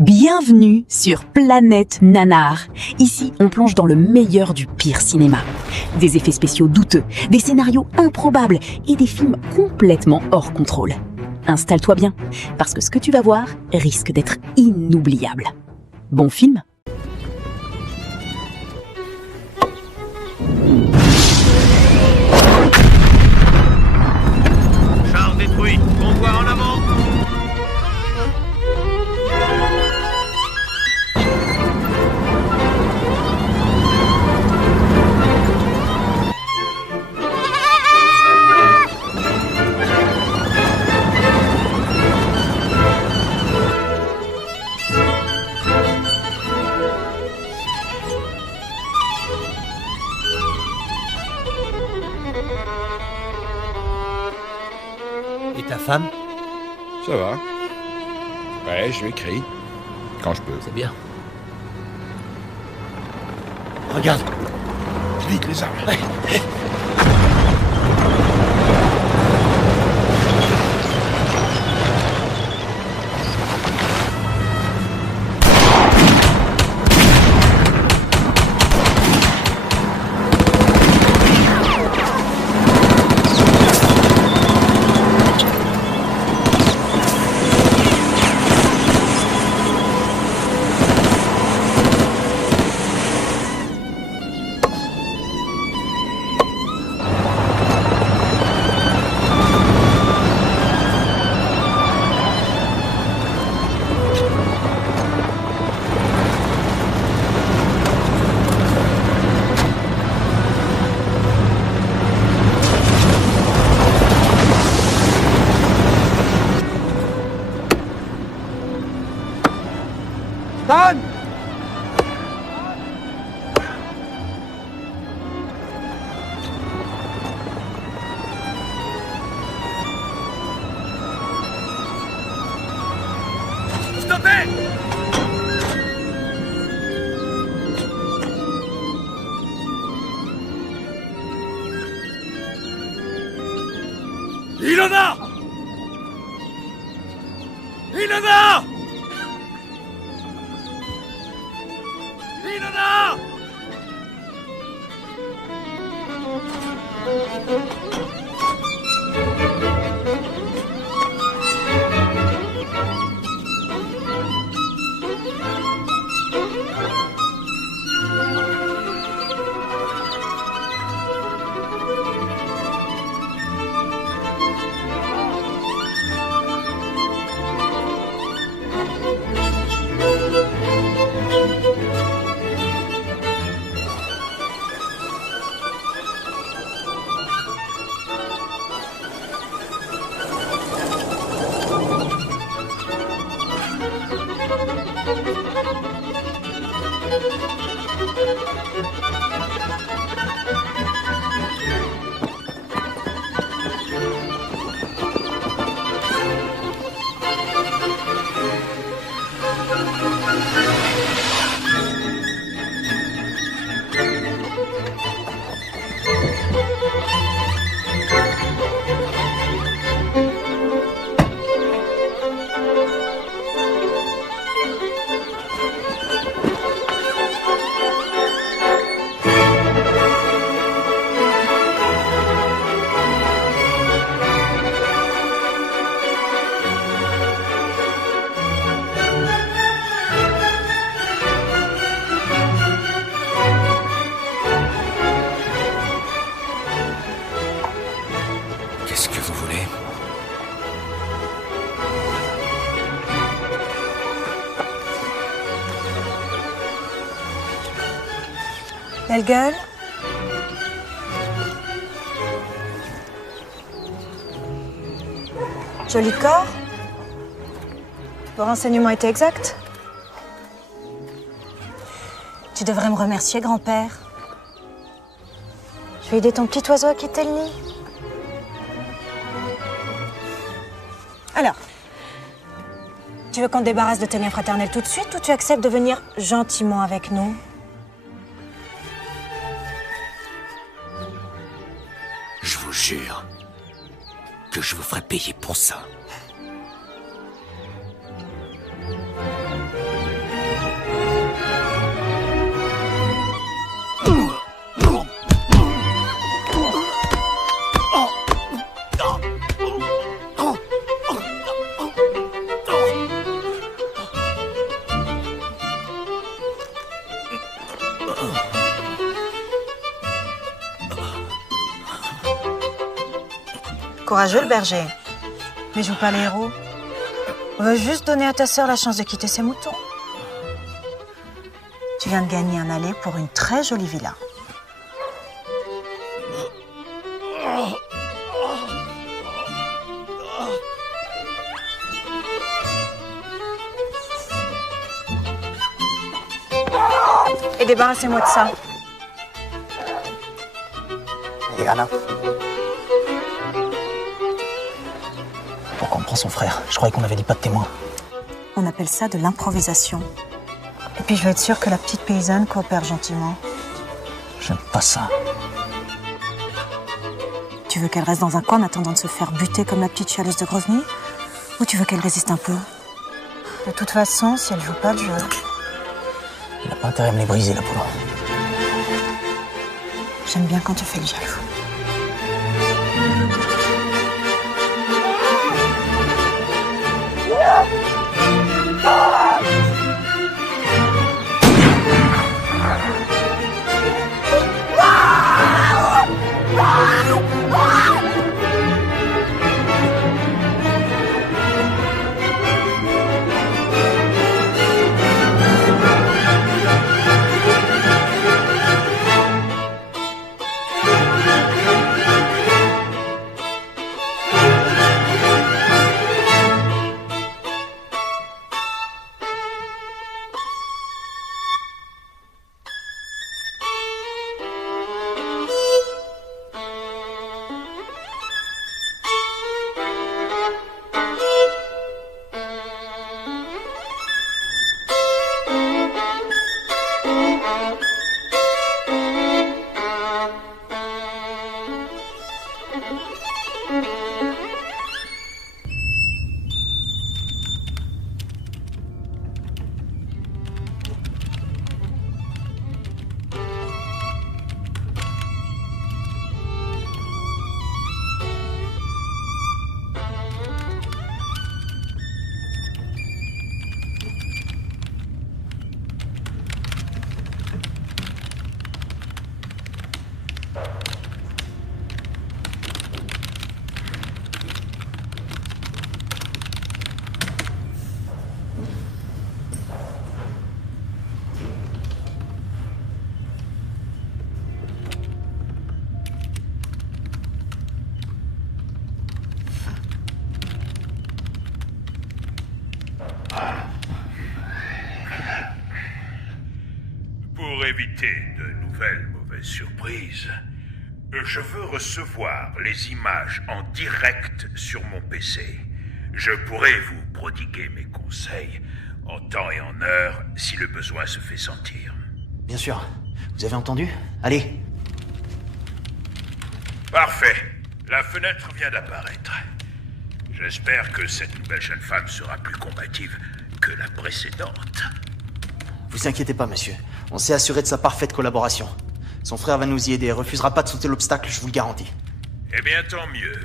Bienvenue sur Planète Nanar. Ici, on plonge dans le meilleur du pire cinéma. Des effets spéciaux douteux, des scénarios improbables et des films complètement hors contrôle. Installe-toi bien, parce que ce que tu vas voir risque d'être inoubliable. Bon film ? Char détruit, convoi en avant. Et ta femme? Ça va. Ouais, je lui écris. Quand je peux. C'est bien. Regarde. Vite, les armes. Ouais. Stan! Stoppez! Ilona! Ilona! Ilona! Qu'est-ce que vous voulez? Belle gueule. Joli corps. Vos renseignements étaient exacts. Tu devrais me remercier, grand-père. Je vais aider ton petit oiseau à quitter le nid. Alors, tu veux qu'on te débarrasse de tes liens fraternels tout de suite ou tu acceptes de venir gentiment avec nous? Je vous jure que je vous ferai payer pour ça. courageux, le berger. Mais joue pas les héros. On veut juste donner à ta sœur la chance de quitter ses moutons. Tu viens de gagner un aller pour une très jolie villa. Et débarrassez-moi de ça. Et Anna. Pourquoi on prend son frère? Je croyais qu'on avait dit pas de témoin. On appelle ça de l'improvisation. Et puis je veux être sûre que la petite paysanne coopère gentiment. J'aime pas ça. Tu veux qu'elle reste dans un coin en attendant de se faire buter comme la petite chialeuse de Grosny? Ou tu veux qu'elle résiste un peu? De toute façon, si elle joue pas le jeu... Il a pas intérêt à me les briser, la poudre. J'aime bien quand tu fais le jaloux. Pour éviter de nouvelles mauvaises surprises, je veux recevoir les images en direct sur mon PC. Je pourrai vous prodiguer mes conseils en temps et en heure si le besoin se fait sentir. Bien sûr. Vous avez entendu? Allez. Parfait. La fenêtre vient d'apparaître. J'espère que cette nouvelle jeune femme sera plus combative que la précédente. Vous inquiétez pas, monsieur. On s'est assuré de sa parfaite collaboration. Son frère va nous y aider et refusera pas de sauter l'obstacle, je vous le garantis. Eh bien, tant mieux.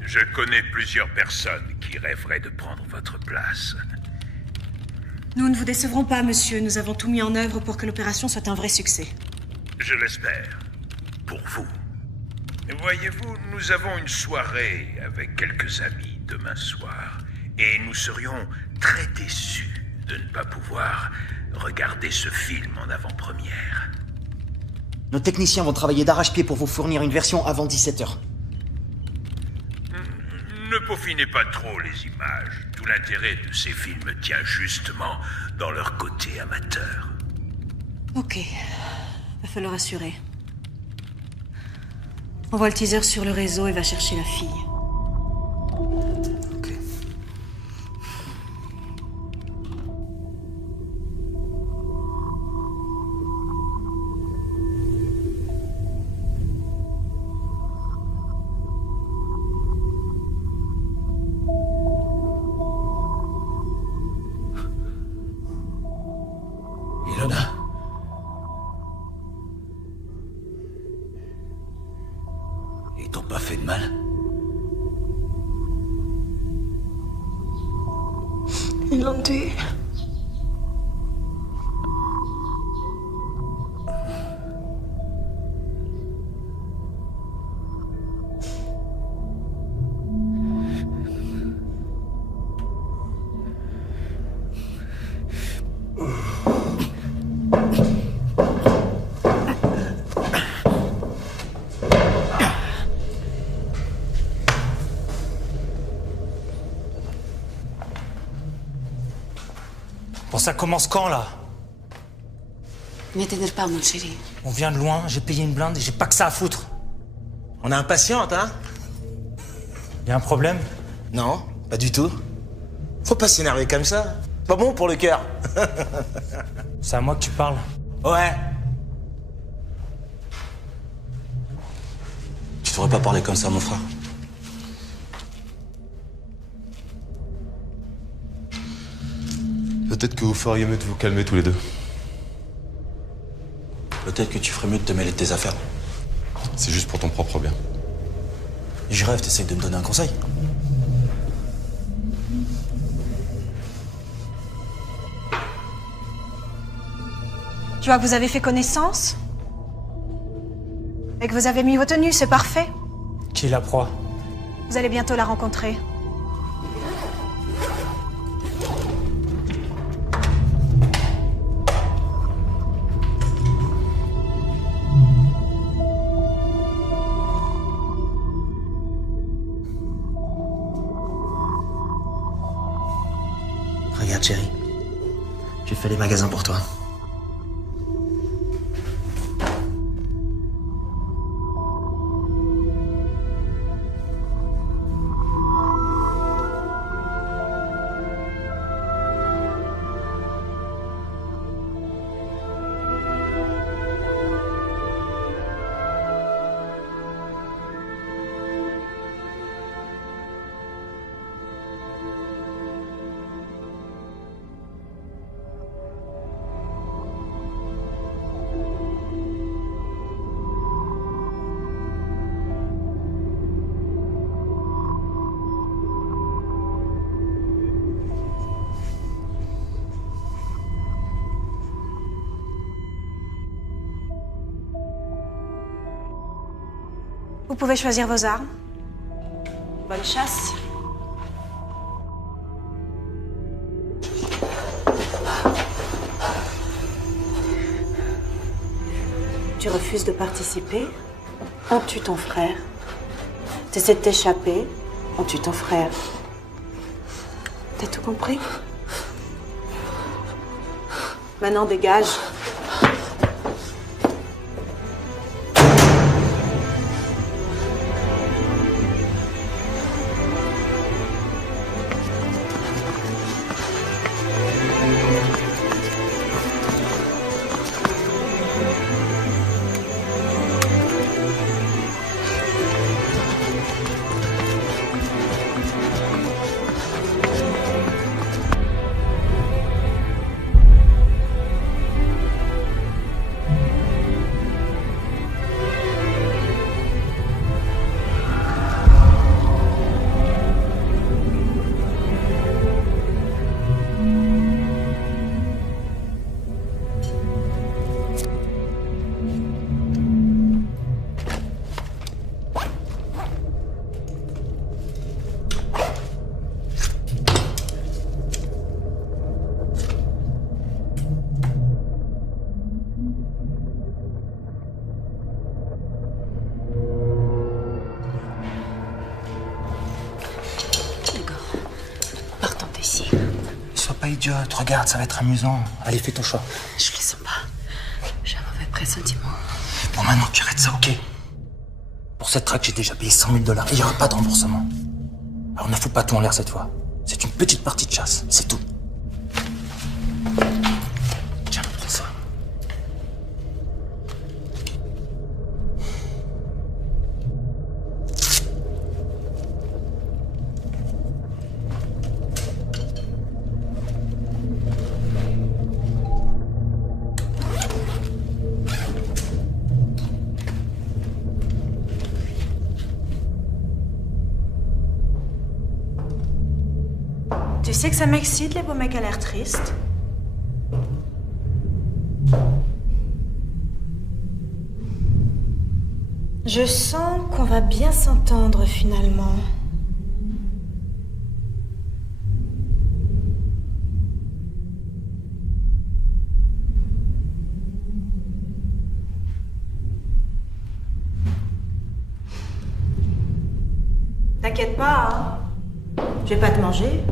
Je connais plusieurs personnes qui rêveraient de prendre votre place. Nous ne vous décevrons pas, monsieur. Nous avons tout mis en œuvre pour que l'opération soit un vrai succès. Je l'espère. Pour vous. Voyez-vous, nous avons une soirée avec quelques amis demain soir. Et nous serions très déçus de ne pas pouvoir regarder ce film en avant-première. Nos techniciens vont travailler d'arrache-pied pour vous fournir une version avant 17h. Ne peaufinez pas trop les images. Tout l'intérêt de ces films tient justement dans leur côté amateur. Ok. Va falloir assurer. Envoie le teaser sur le réseau et va chercher la fille. Ok. Ilona? Ils t'ont pas fait de mal? Ils l'ont tué. Bon, ça commence quand, là? Ne t'énerve pas, mon chéri. On vient de loin, j'ai payé une blinde et j'ai pas que ça à foutre. On est impatiente, hein? Y a un problème? Non, pas du tout. Faut pas s'énerver comme ça. Pas bon pour le cœur. C'est à moi que tu parles. Ouais. Tu devrais pas parler comme ça, mon frère. Peut-être que vous feriez mieux de vous calmer tous les deux. Peut-être que tu ferais mieux de te mêler de tes affaires. C'est juste pour ton propre bien. Je rêve, t'essayes de me donner un conseil. Tu vois que vous avez fait connaissance? Et que vous avez mis vos tenues, c'est parfait. Qui est la proie? Vous allez bientôt la rencontrer. Regarde, chérie. J'ai fait les magasins pour toi. Vous pouvez choisir vos armes. Bonne chasse. Tu refuses de participer, on tue ton frère. T'essaies de t'échapper, on tue ton frère. T'as tout compris? Maintenant, dégage. Sois pas idiote, regarde, ça va être amusant. Allez, fais ton choix. Je le sens pas. J'ai un mauvais pressentiment. Bon, maintenant, tu arrêtes ça, ok? Pour cette traque, j'ai déjà payé 100 000 $. Et il n'y aura pas de remboursement. Alors ne fous pas tout en l'air cette fois. C'est une petite partie de chasse, c'est tout. Tiens, prends ça. Tu sais que ça m'excite, les beaux mecs à l'air tristes. Je sens qu'on va bien s'entendre finalement. T'inquiète pas, hein. Je vais pas te manger.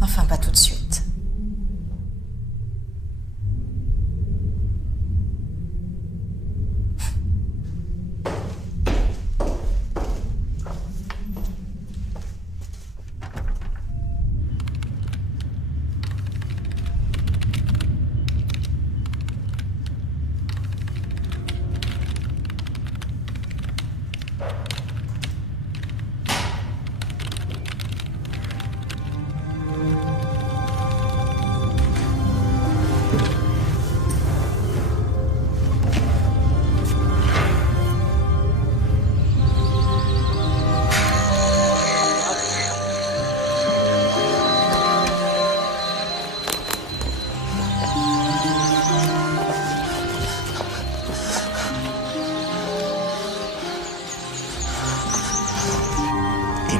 Enfin, Enfin, pas tout de suite.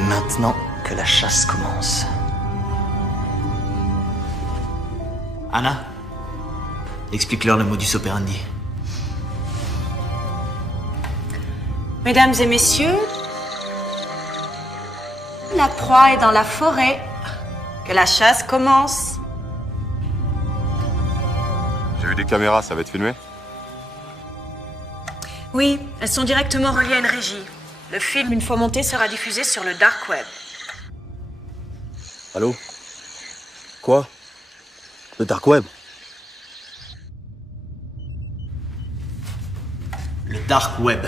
Maintenant que la chasse commence. Anna, explique-leur le modus operandi. Mesdames et messieurs, la proie est dans la forêt. Que la chasse commence. J'ai vu des caméras, ça va être filmé? Oui, elles sont directement reliées à une régie. Le film, une fois monté, sera diffusé sur le dark web. Allô? Quoi? Le dark web? Le dark web,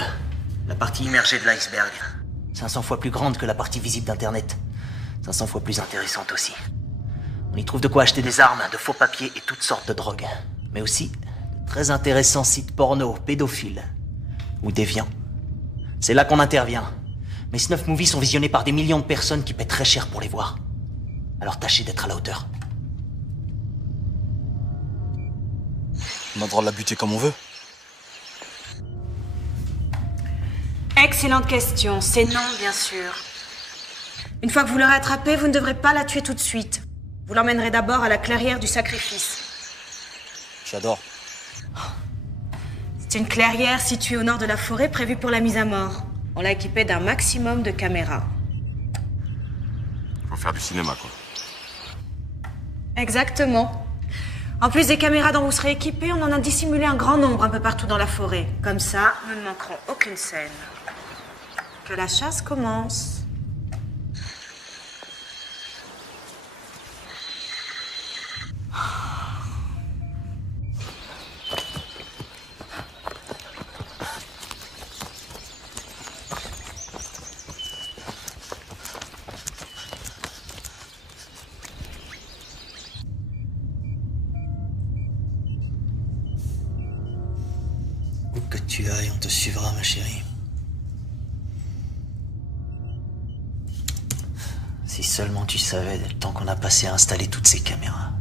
la partie immergée de l'iceberg. 500 fois plus grande que la partie visible d'Internet. 500 fois plus intéressante aussi. On y trouve de quoi acheter des armes, de faux papiers et toutes sortes de drogues. Mais aussi de très intéressants sites porno, pédophiles ou déviants. C'est là qu'on intervient. Mes snuff movies sont visionnés par des millions de personnes qui paient très cher pour les voir. Alors tâchez d'être à la hauteur. On a le droit de la buter comme on veut. Excellente question. C'est non, bien sûr. Une fois que vous l'aurez attrapée, vous ne devrez pas la tuer tout de suite. Vous l'emmènerez d'abord à la clairière du sacrifice. J'adore. C'est une clairière située au nord de la forêt prévue pour la mise à mort. On l'a équipée d'un maximum de caméras. Faut faire du cinéma, quoi. Exactement. En plus des caméras dont vous serez équipés, on en a dissimulé un grand nombre un peu partout dans la forêt. Comme ça, nous ne manquerons aucune scène. Que la chasse commence. Où que tu ailles, on te suivra, ma chérie. Si seulement tu savais le temps qu'on a passé à installer toutes ces caméras.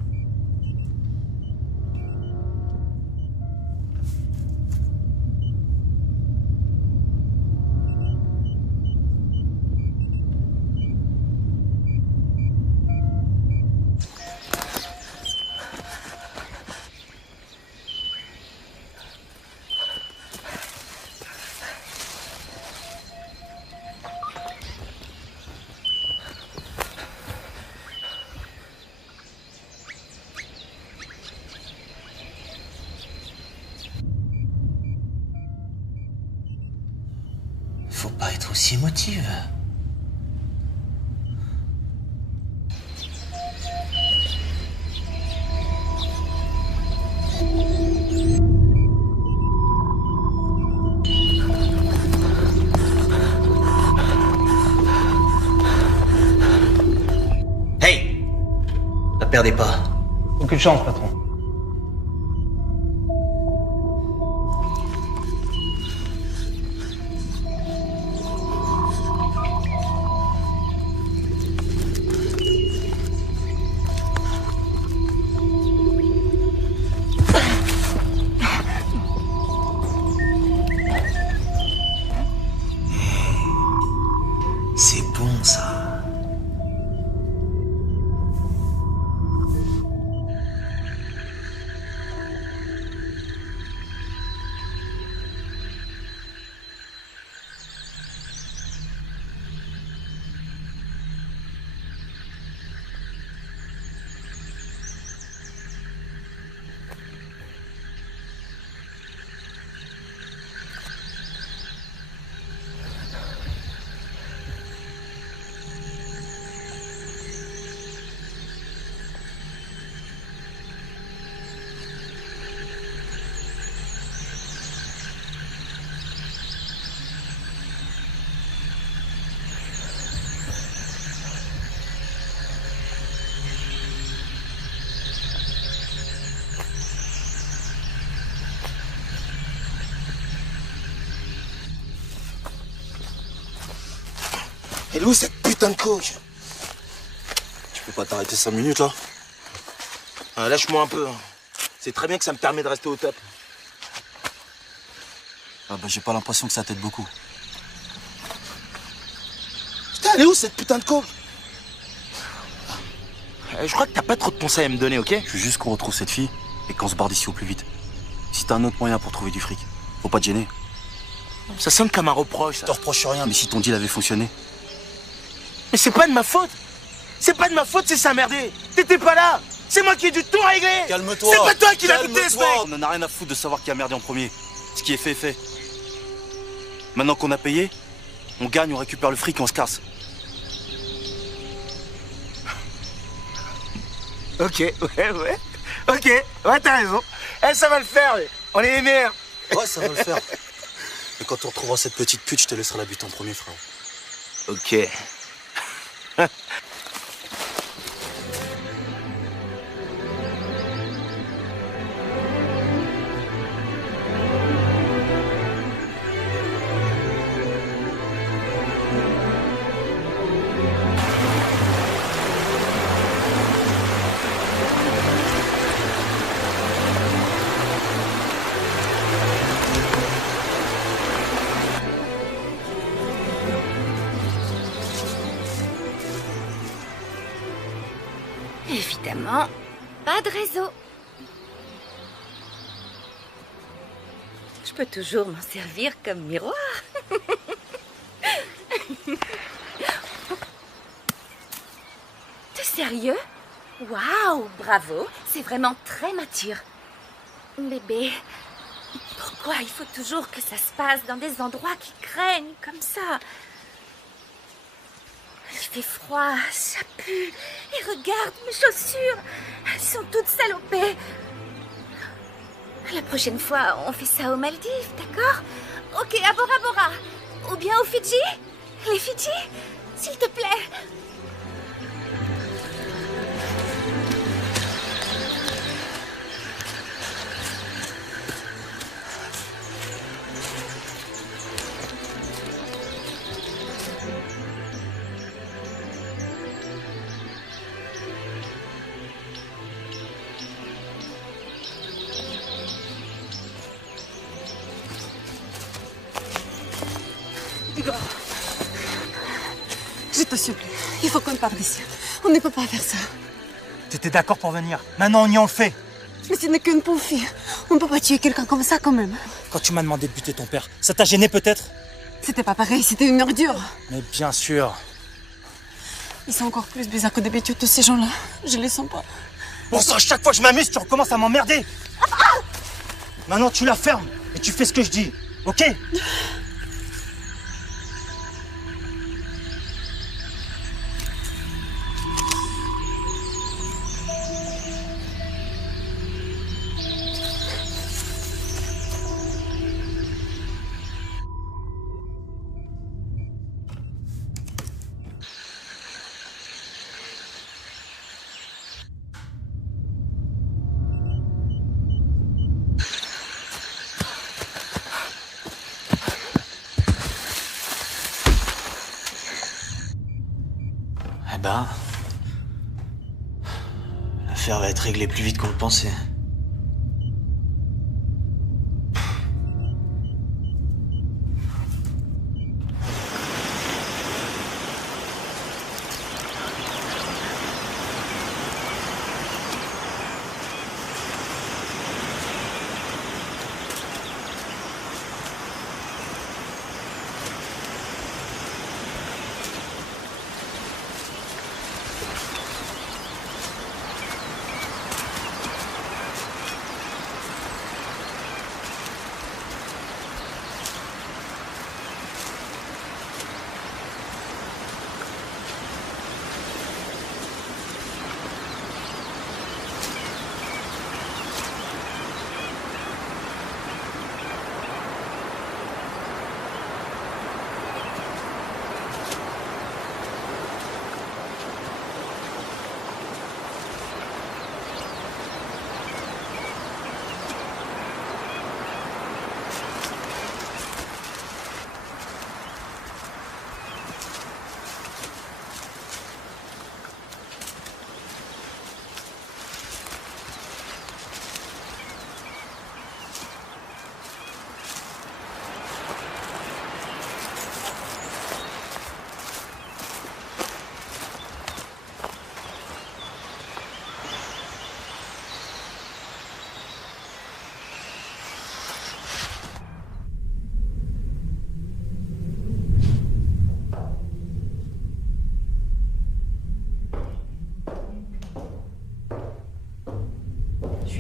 Faut pas être aussi émotive. Hey! La perdez pas. Aucune chance, patron. C'est bon, ça. Elle est où cette putain de coke? Tu peux pas t'arrêter 5 minutes là? Lâche-moi un peu. C'est très bien que ça me permet de rester au top. Ah bah j'ai pas l'impression que ça t'aide beaucoup. Putain, elle est où cette putain de coke? Je crois que t'as pas trop de conseils à me donner, ok? Je veux juste qu'on retrouve cette fille et qu'on se barre d'ici au plus vite. Si t'as un autre moyen pour trouver du fric, faut pas te gêner. Ça sonne comme un reproche, Je ça. te reproche rien, mais si ton deal avait fonctionné. Mais c'est pas de ma faute. C'est pas de ma faute, c'est ça merdé. T'étais pas là. C'est moi qui ai dû tout régler. Calme-toi. C'est pas toi qui l'as buté, ce mec. On en a rien à foutre de savoir qui a merdé en premier. Ce qui est fait est fait. Maintenant qu'on a payé, on gagne, on récupère le fric et on se casse. Ok, ouais. Ok, ouais, t'as raison. Ça va le faire, on est les meilleurs. Ouais, ça va le faire. Et quand on retrouvera cette petite pute, je te laisserai la buter en premier, frère. Ok. Évidemment, pas de réseau. Je peux toujours m'en servir comme miroir. T'es sérieux? Waouh, bravo, c'est vraiment très mature. Bébé, pourquoi il faut toujours que ça se passe dans des endroits qui craignent comme ça? Il fait froid, ça pue. Et regarde mes chaussures. Elles sont toutes salopées. La prochaine fois, on fait ça aux Maldives, d'accord? Ok, à Bora Bora. Ou bien aux Fidji? Les Fidji? S'il te plaît. Je te supplie, il faut qu'on parte d'ici. On ne peut pas faire ça. T'étais d'accord pour venir. Maintenant, on y en le fait. Mais ce n'est qu'une pauvre fille. On ne peut pas tuer quelqu'un comme ça quand même. Quand tu m'as demandé de buter ton père, ça t'a gêné peut-être? C'était pas pareil, c'était une ordure. Mais bien sûr. Ils sont encore plus bizarres que des bêtises, tous ces gens-là. Je les sens pas. Bon sang, chaque fois que je m'amuse, tu recommences à m'emmerder. Maintenant, tu la fermes et tu fais ce que je dis, ok? Eh ben... l'affaire va être réglée plus vite qu'on le pensait.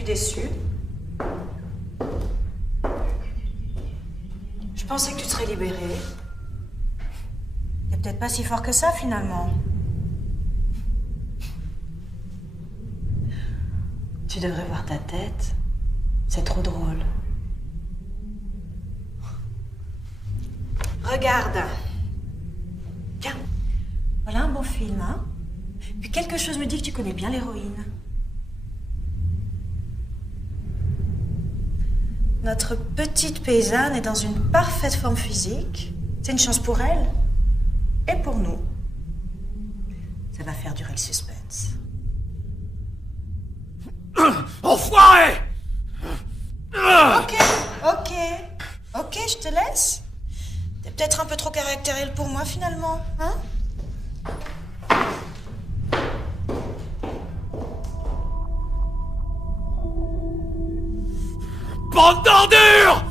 déçue. Je pensais que tu serais libérée. T'es peut-être pas si fort que ça, finalement. Tu devrais voir ta tête. C'est trop drôle. Regarde. Tiens, voilà un bon film, hein? Puis quelque chose me dit que tu connais bien l'héroïne. Notre petite paysanne est dans une parfaite forme physique. C'est une chance pour elle et pour nous. Ça va faire durer le suspense. Enfoiré! Ok, je te laisse. T'es peut-être un peu trop caractériel pour moi, finalement, hein? Bande d'ordures!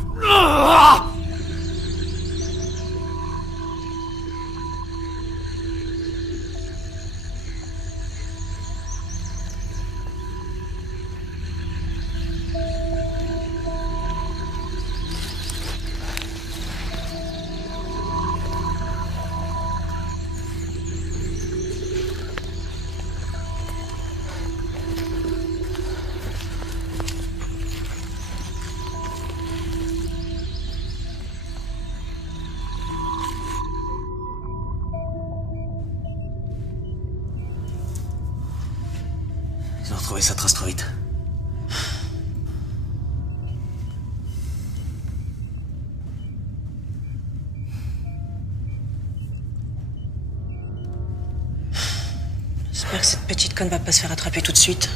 Ils ont retrouvé sa trace trop vite. J'espère que cette petite conne va pas se faire attraper tout de suite.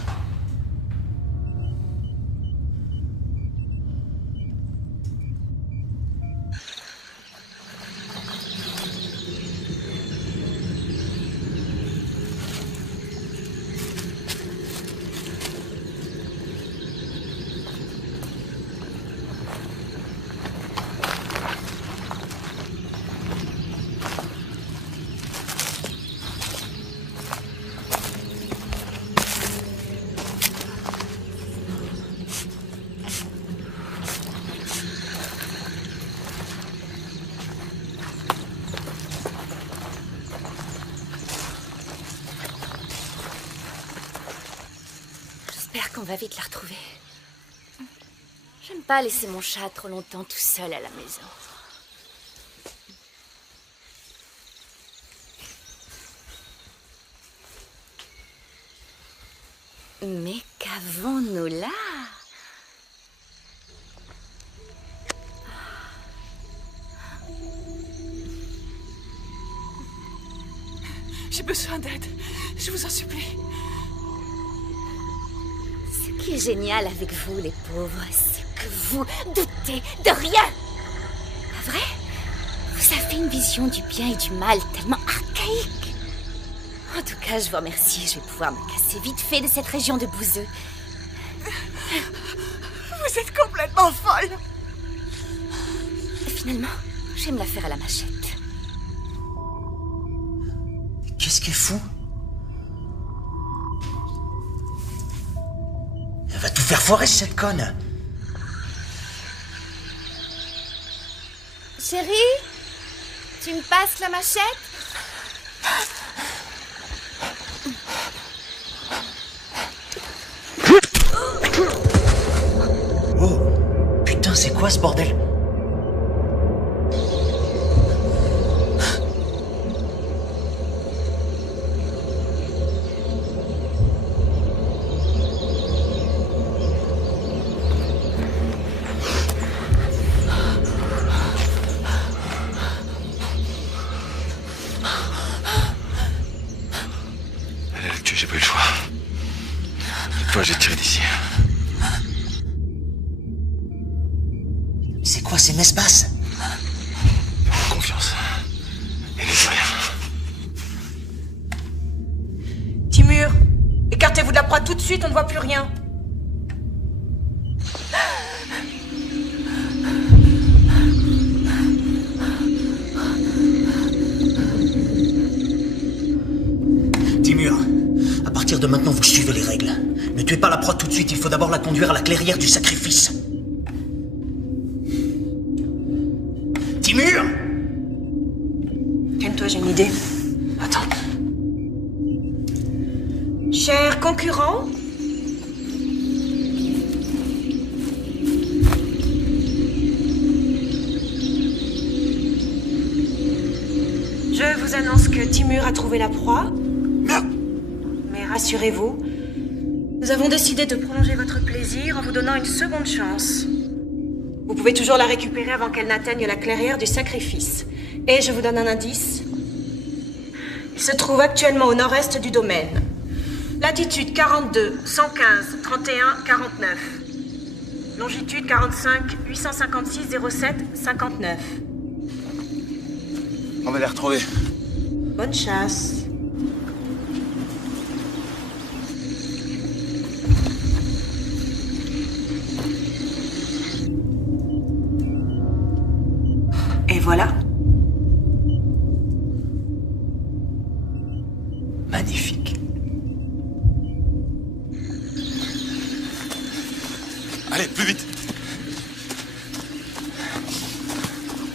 J'espère qu'on va vite la retrouver. J'aime pas laisser mon chat trop longtemps tout seul à la maison. Mais qu'avons-nous là? J'ai besoin d'aide. Je vous en supplie. Ce qui est génial avec vous, les pauvres, c'est que vous doutez de rien. Pas vrai? Vous avez une vision du bien et du mal tellement archaïque. En tout cas, je vous remercie. Je vais pouvoir me casser vite fait de cette région de bouseux. Vous êtes complètement folle. Et finalement, j'aime la faire à la machette. Qu'est-ce qu'elle fout? Elle va tout faire foirer, cette conne. Chérie, tu me passes la machette? Oh, putain, c'est quoi ce bordel? J'ai pas eu le choix. Toi, j'ai tiré d'ici. C'est quoi ces messes basses? Confiance. Et laisse rien. Timur, écartez-vous de la proie tout de suite, on ne voit plus rien. Timur, à partir partir de maintenant, vous suivez les règles. Ne tuez pas la proie tout de suite, il faut d'abord la conduire à la clairière du sacrifice. Timur! Calme-toi, j'ai une idée. Attends. Cher concurrent, je vous annonce que Timur a trouvé la proie. Merde! Mais rassurez-vous, nous avons décidé de prolonger votre plaisir en vous donnant une seconde chance. Vous pouvez toujours la récupérer avant qu'elle n'atteigne la clairière du sacrifice. Et je vous donne un indice. Il se trouve actuellement au nord-est du domaine. Latitude 42, 115, 31, 49. Longitude 45, 856, 07, 59. On va les retrouver. Bonne chasse. Et voilà. Magnifique. Allez, plus vite.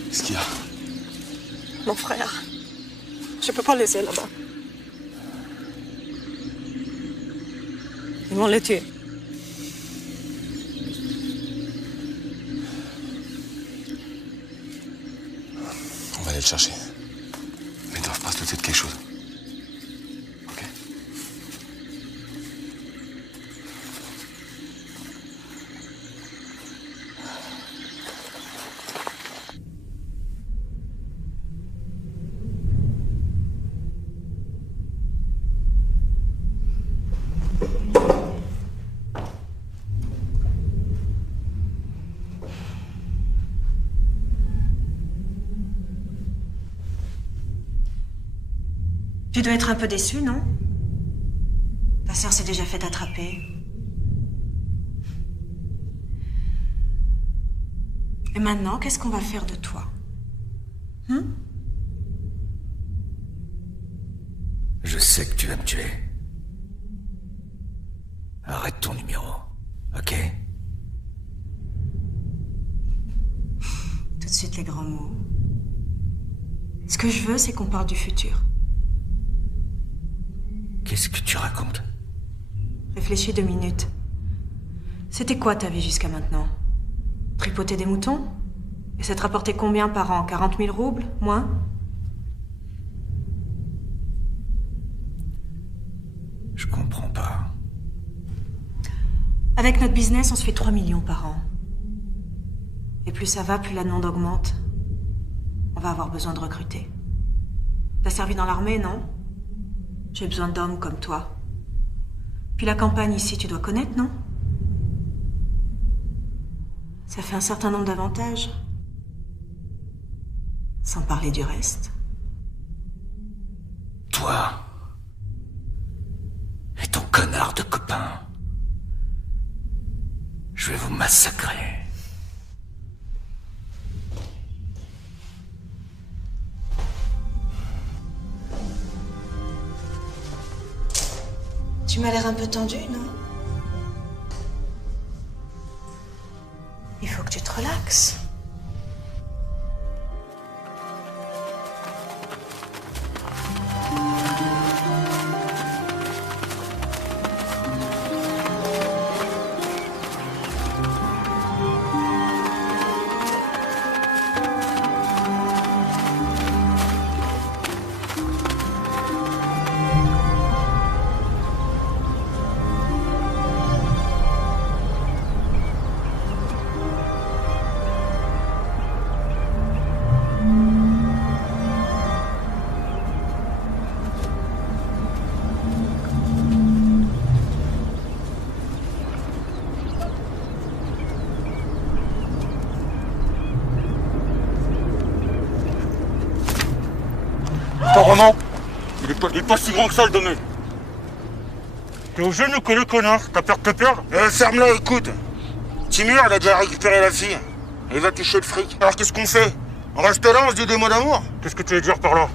Qu'est-ce qu'il y a? Mon frère. Je peux pas le laisser là-bas. Ils vont le tuer. On va aller le chercher. Mais ils doivent pas se douter de quelque chose. Ok? Tu dois être un peu déçu, non? Ta sœur s'est déjà fait attraper. Et maintenant, qu'est-ce qu'on va faire de toi? Je sais que tu vas me tuer. Arrête ton numéro, ok? Tout de suite les grands mots. Ce que je veux, c'est qu'on parle du futur. Qu'est-ce que tu racontes? Réfléchis 2 minutes. C'était quoi ta vie jusqu'à maintenant? Tripoter des moutons? Et ça te rapportait combien par an? 40 000 roubles? Moins? Je comprends pas. Avec notre business, on se fait 3 millions par an. Et plus ça va, plus la demande augmente. On va avoir besoin de recruter. T'as servi dans l'armée, non? J'ai besoin d'hommes comme toi. Puis la campagne ici, tu dois connaître, non? Ça fait un certain nombre d'avantages. Sans parler du reste. Toi et ton connard de copain. Je vais vous massacrer. Tu m'as l'air un peu tendu, non? Il faut que tu te relaxes. Roman, il est pas si grand que ça le domaine. T'es au genou que le connard, t'as peur de te perdre? Ferme-la, écoute. Timur, il a déjà récupéré la fille. Il va toucher le fric. Alors qu'est-ce qu'on fait? On reste là, on se dit des mots d'amour? Qu'est-ce que tu veux dire par là?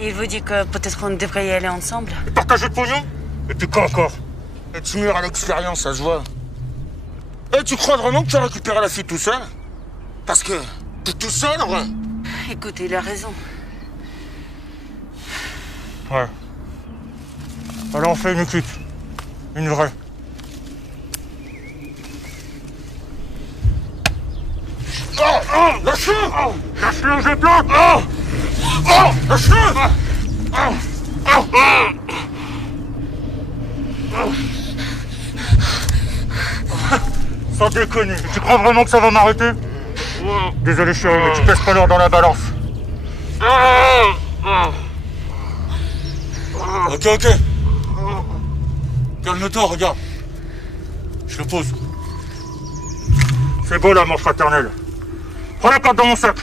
Il vous dit que peut-être on devrait y aller ensemble. Et partager le pognon? Et puis quoi encore? Et Timur a l'expérience, ça se voit. Et tu crois vraiment que tu as récupéré la fille tout seul? Parce que t'es tout seul, en vrai. Écoutez, il a raison. Ouais. Alors on fait une équipe. Une vraie. Oh, lâche-le! Lâche-le, je plante! Lâche-le! Sans déconner, tu crois vraiment que ça va m'arrêter? Désolé chérie, mais tu pèses pas l'or dans la balance. Ok. Calme-toi, regarde. Je le pose. C'est beau l'amour fraternel. Prends la carte dans mon sac.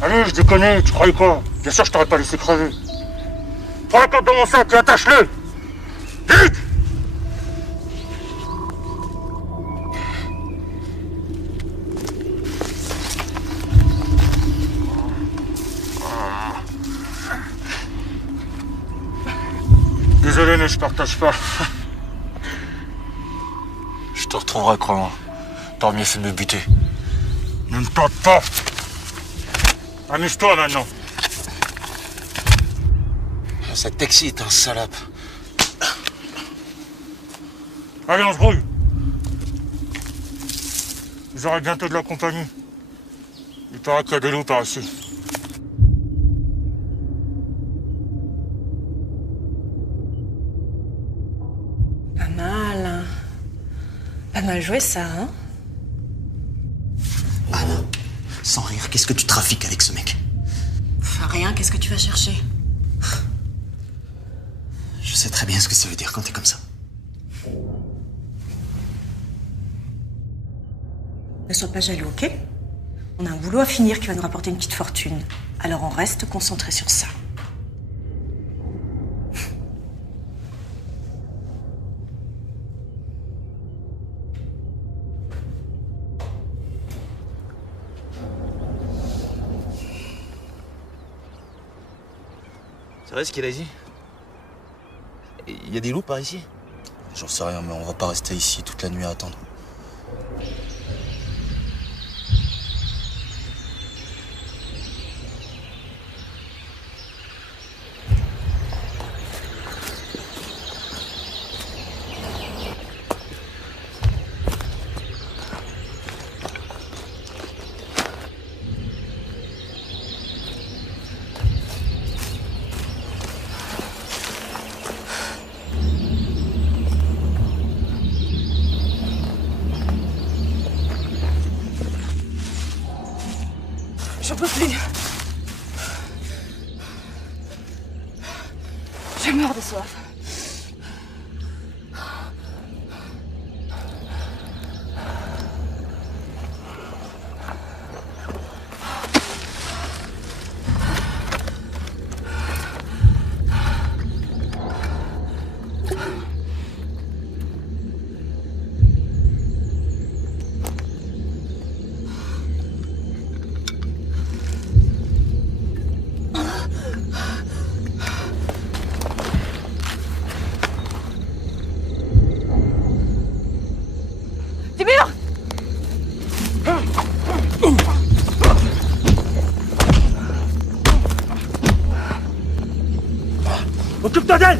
Allez, je déconne, tu croyais quoi? Bien sûr, je t'aurais pas laissé crever. Prends la carte dans mon sac et attache-le. Vite! Désolé, mais je partage pas. Je te retrouverai, crois-moi. T'aurais mieux fait de me buter. Ne me tente pas. Amuse-toi maintenant. Cet taxi est un salope. Allez, on se brouille. Vous aurez bientôt de la compagnie. Il paraît qu'il y a des loups par ici. Pas mal, hein. Pas mal joué, ça, hein. Anna, sans rire, qu'est-ce que tu trafiques avec ce mec? Enfin, rien, qu'est-ce que tu vas chercher? Je sais très bien ce que ça veut dire quand t'es comme ça. Ne sois pas jaloux, ok? On a un boulot à finir qui va nous rapporter une petite fortune. Alors on reste concentré sur ça. C'est vrai ce qu'il a dit? Il y a des loups par ici? J'en sais rien, mais on va pas rester ici toute la nuit à attendre. J'en peux plus. Je meurs de soif. Occupe-toi d'elle!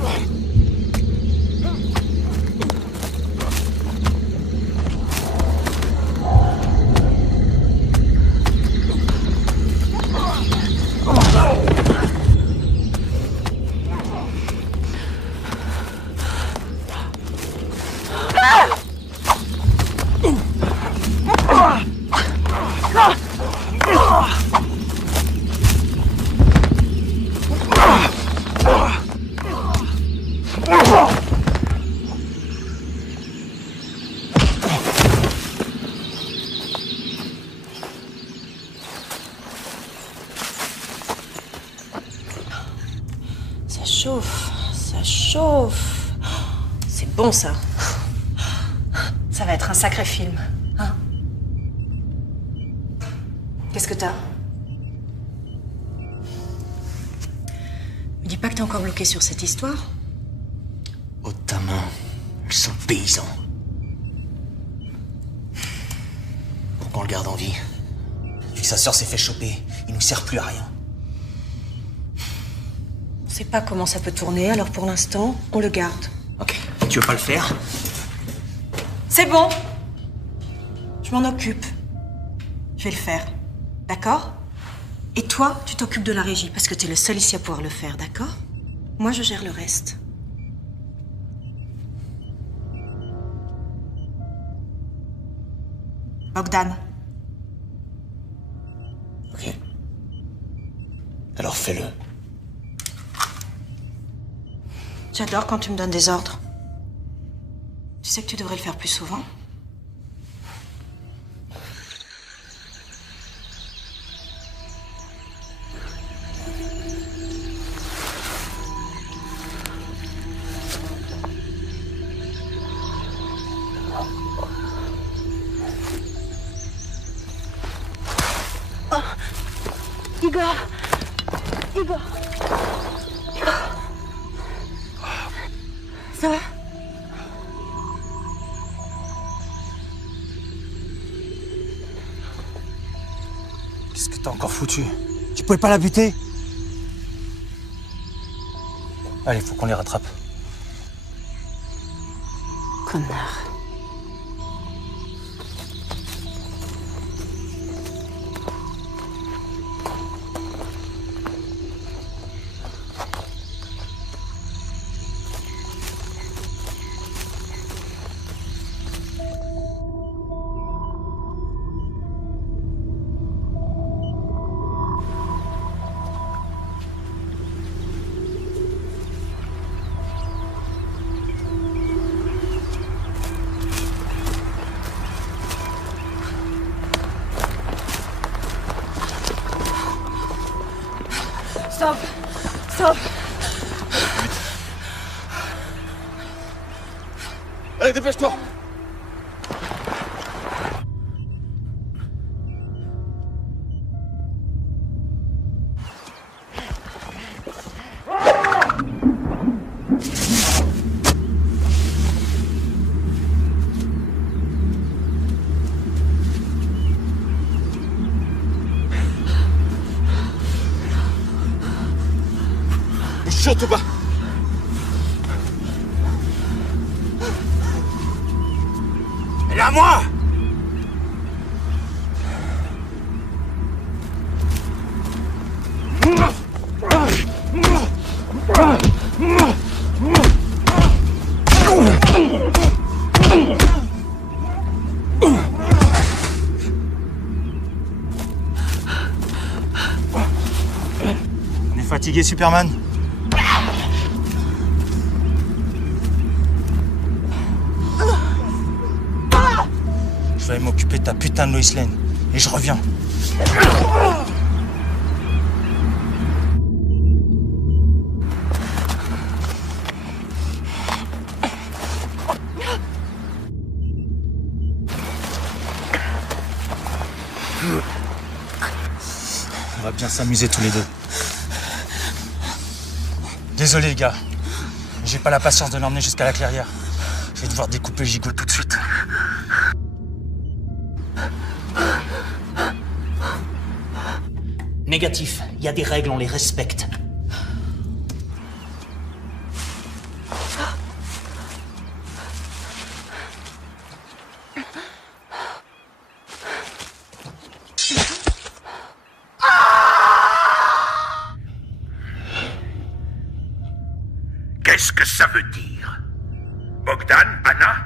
Ça chauffe, ça chauffe. C'est bon, ça. Ça va être un sacré film, hein? Qu'est-ce que t'as? pas que t'es encore bloqué sur cette histoire. Ôte ta main. Ils sont paysans. Pourquoi on le garde en vie? Vu que sa sœur s'est fait choper, il nous sert plus à rien. On sait pas comment ça peut tourner, alors pour l'instant, on le garde. Ok. Tu veux pas le faire? C'est bon. Je m'en occupe. Je vais le faire. D'accord? Et toi, tu t'occupes de la régie, parce que t'es le seul ici à pouvoir le faire, d'accord? Moi, je gère le reste. Bogdan. Ok. Alors fais-le. J'adore quand tu me donnes des ordres. Tu sais que tu devrais le faire plus souvent. Igor! Igor! Ça va? Qu'est-ce que t'as encore foutu? Tu pouvais pas la buter? Allez, faut qu'on les rattrape. Connard. Stop! Stop! Allez, dépêche-toi! Surtout pas. Elle est à moi. On est fatigué, Superman? Je vais m'occuper de ta putain de Lois Lane. Et je reviens. On va bien s'amuser tous les deux. Désolé, les gars. J'ai pas la patience de l'emmener jusqu'à la clairière. Je vais devoir découper le gigot tout de suite. Négatif. Il y a des règles, on les respecte. Qu'est-ce que ça veut dire? Bogdan, Anna?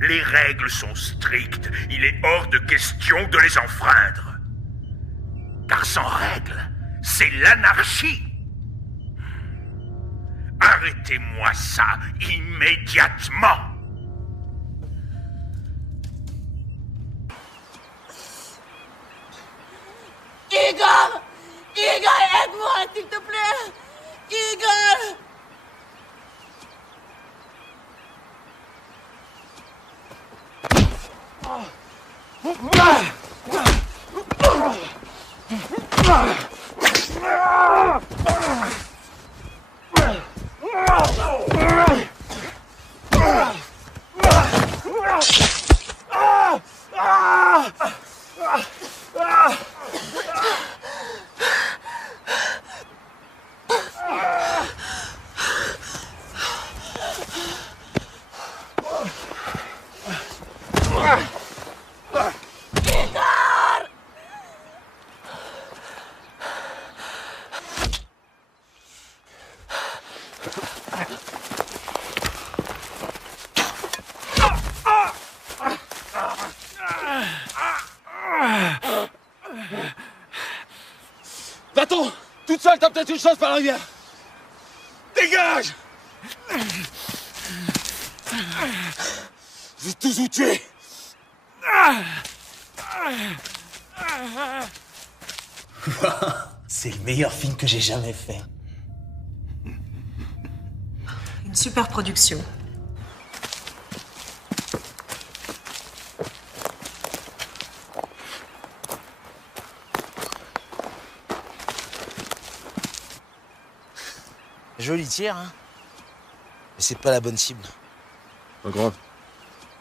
Les règles sont strictes. Il est hors de question de les enfreindre. Car sans règles, c'est l'anarchie. Arrêtez-moi ça immédiatement. Igor! Igor, aide-moi, s'il te plaît! Igor! peut-être une chance par la rivière. Dégage! Je vais tous vous tuer. C'est le meilleur film que j'ai jamais fait. Une super production. Joli tir, hein. Mais c'est pas la bonne cible. Pas grave.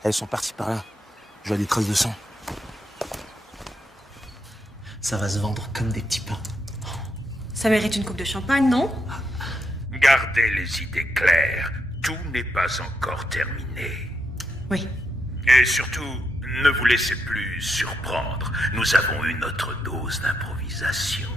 Elles sont parties par là. Je vois des traces de sang. Ça va se vendre comme des petits pains. Ça mérite une coupe de champagne, non? Gardez les idées claires. Tout n'est pas encore terminé. Oui. Et surtout, ne vous laissez plus surprendre. Nous avons eu notre dose d'improvisation.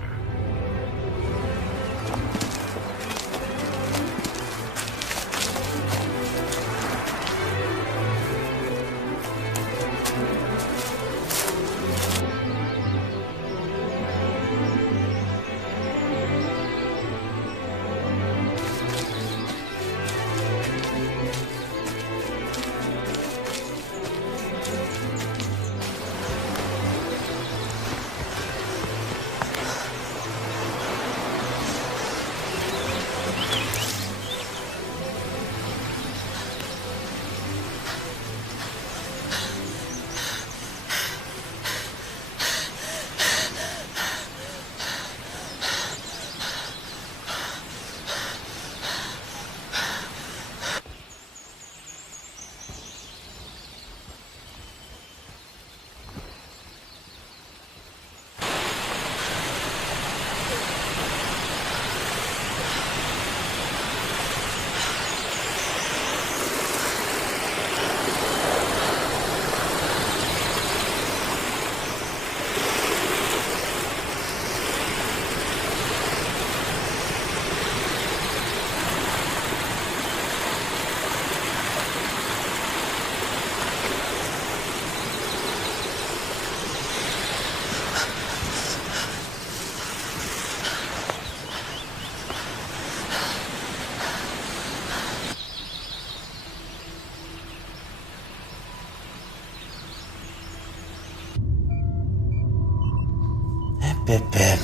Pépé,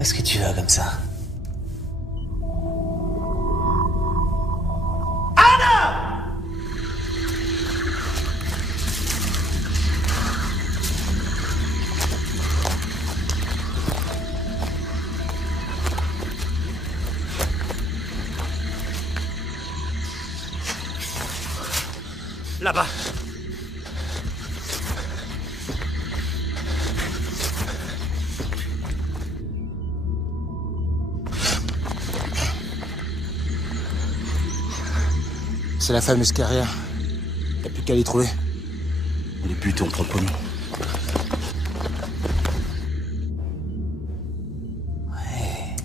est-ce que tu vas comme ça? Là-bas. C'est la fameuse carrière. Y'a plus qu'à les trouver. On les bute et on prend le pognon. Ouais.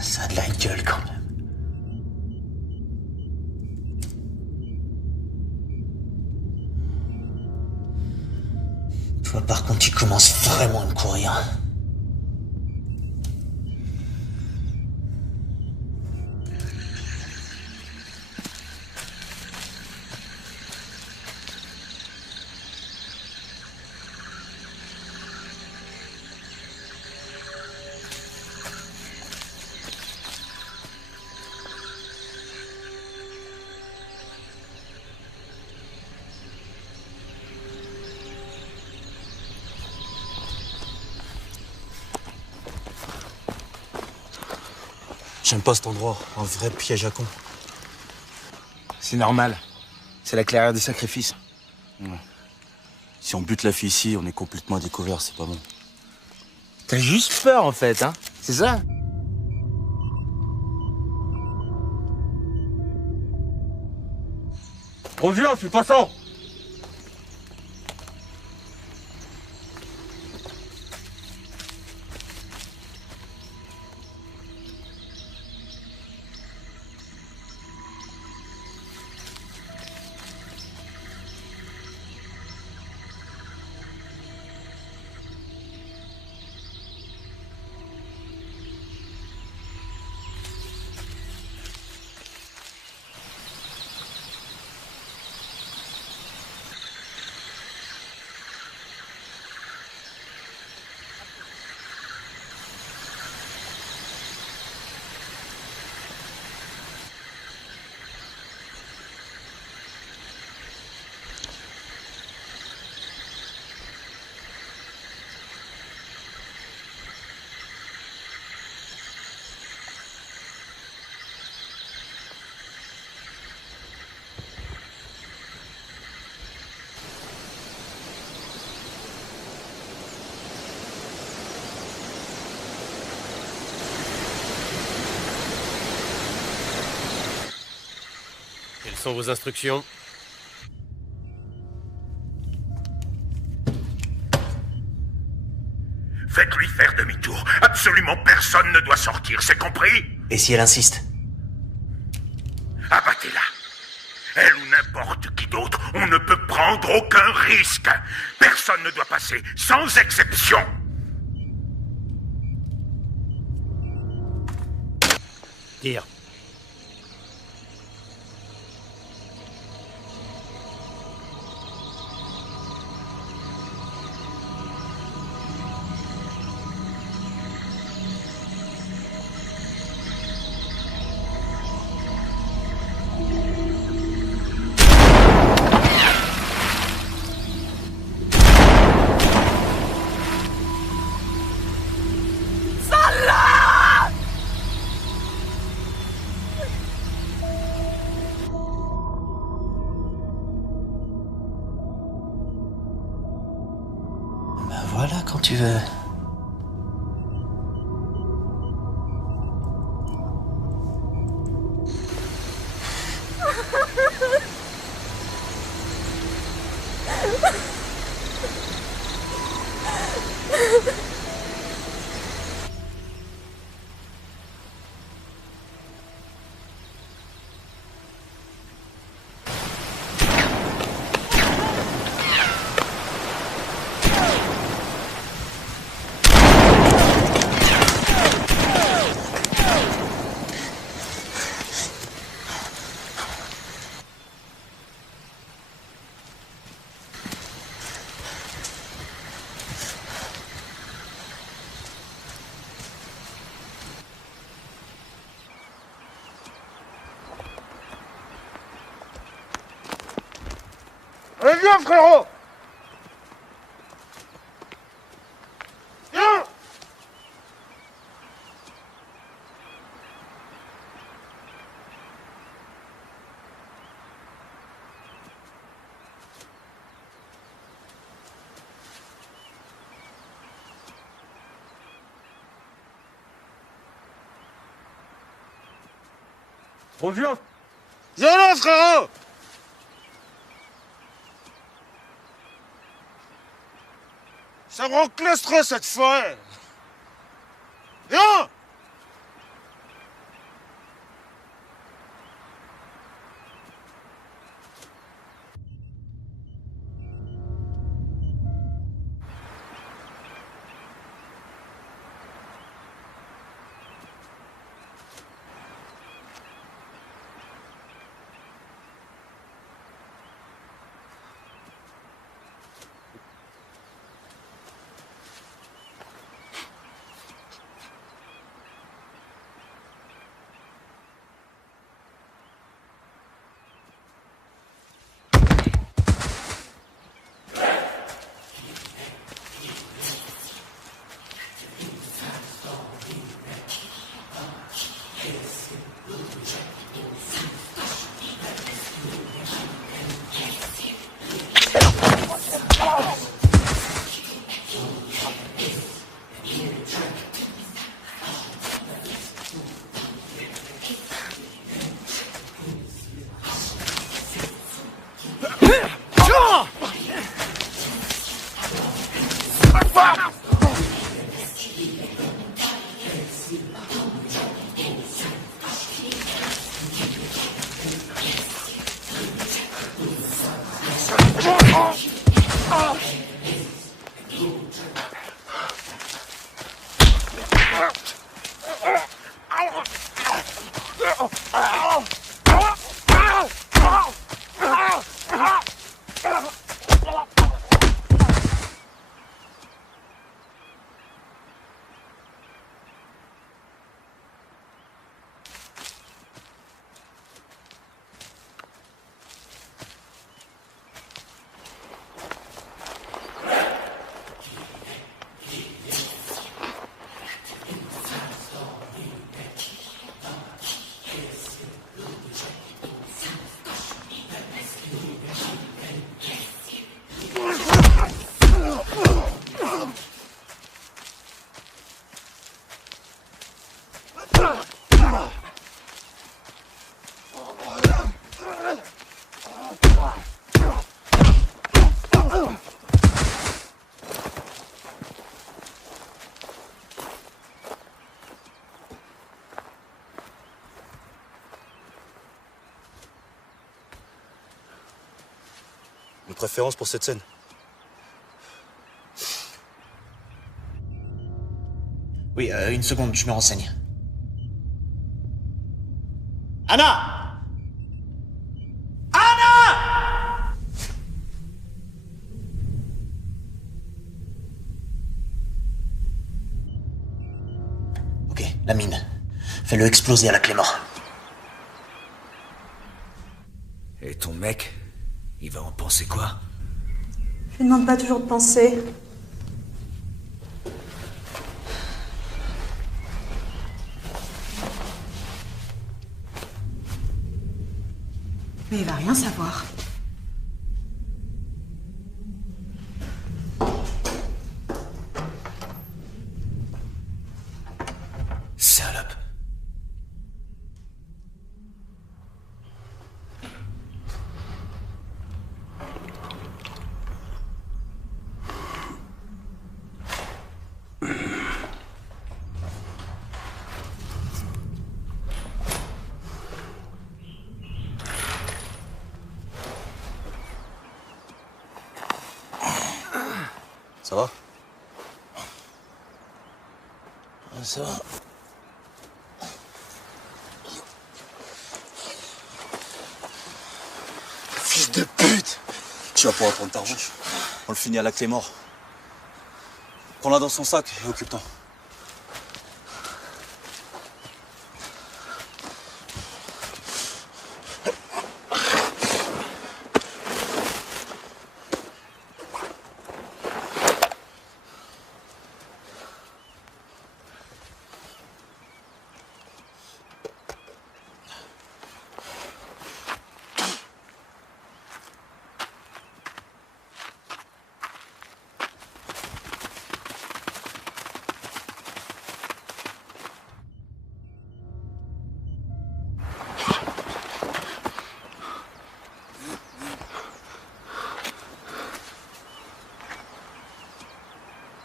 Ça a de la gueule quand même. Toi, par contre, tu commences vraiment à me courir. J'aime pas cet endroit, un vrai piège à con. C'est normal. C'est la clairière des sacrifices. Ouais. Si on bute la fille ici, on est complètement à découvert, c'est pas bon. T'as juste peur en fait, hein? C'est ça? Reviens, fais pas ça. Quelles sont vos instructions? Faites-lui faire demi-tour. Absolument personne ne doit sortir, c'est compris? Et si elle insiste? Abattez-la. Elle ou n'importe qui d'autre, on ne peut prendre aucun risque. Personne ne doit passer, sans exception. Tire. Voilà quand tu veux. Allez, viens, frérot! Viens! Reviens! Viens là, frérot! Ça me rend claustreux cette forêt! Viens! Une préférence pour cette scène? Oui, une seconde, je me renseigne. Anna! Anna! Ok, la mine. Fais-le exploser à la clé mort. Et ton mec, il va en penser quoi? Je lui demande pas toujours de penser. Mais il va rien savoir. Salope. Ça va? Ça va. Fils de pute! Tu vas pouvoir prendre ta revanche. On le finit à la clé mort. Prends-la dans son sac et occupe-t'en.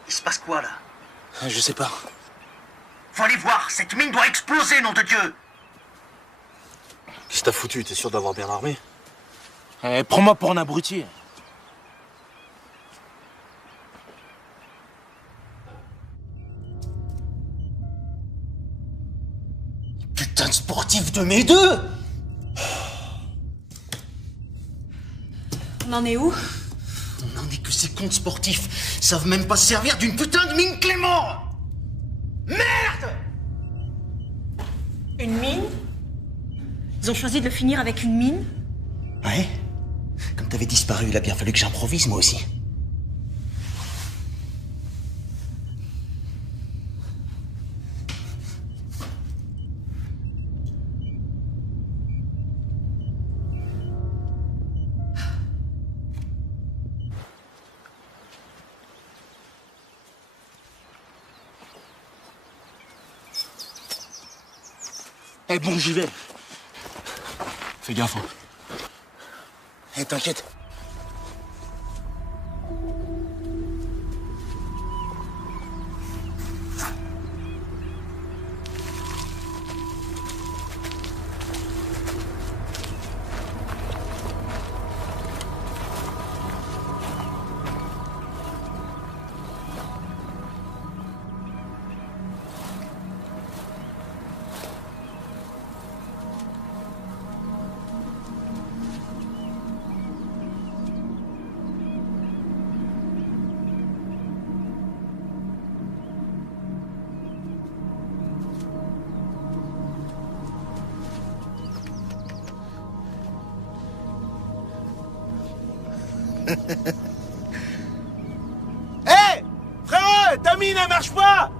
Il se passe quoi, là? Je sais pas. Faut aller voir, cette mine doit exploser, nom de Dieu! Qu'est-ce que t'as foutu? T'es sûr d'avoir bien armé? Prends-moi pour un abruti. Putain de sportif de mes deux! On en est où? On en est que ces comptes sportifs savent même pas se servir d'une putain de mine Clément! Merde! Une mine? Ils ont choisi de le finir avec une mine? Ouais. Comme t'avais disparu, il a bien fallu que j'improvise, moi aussi. Eh bon, j'y vais. Fais gaffe. Eh, t'inquiète. Hé! Frérot, ta mine, elle marche pas!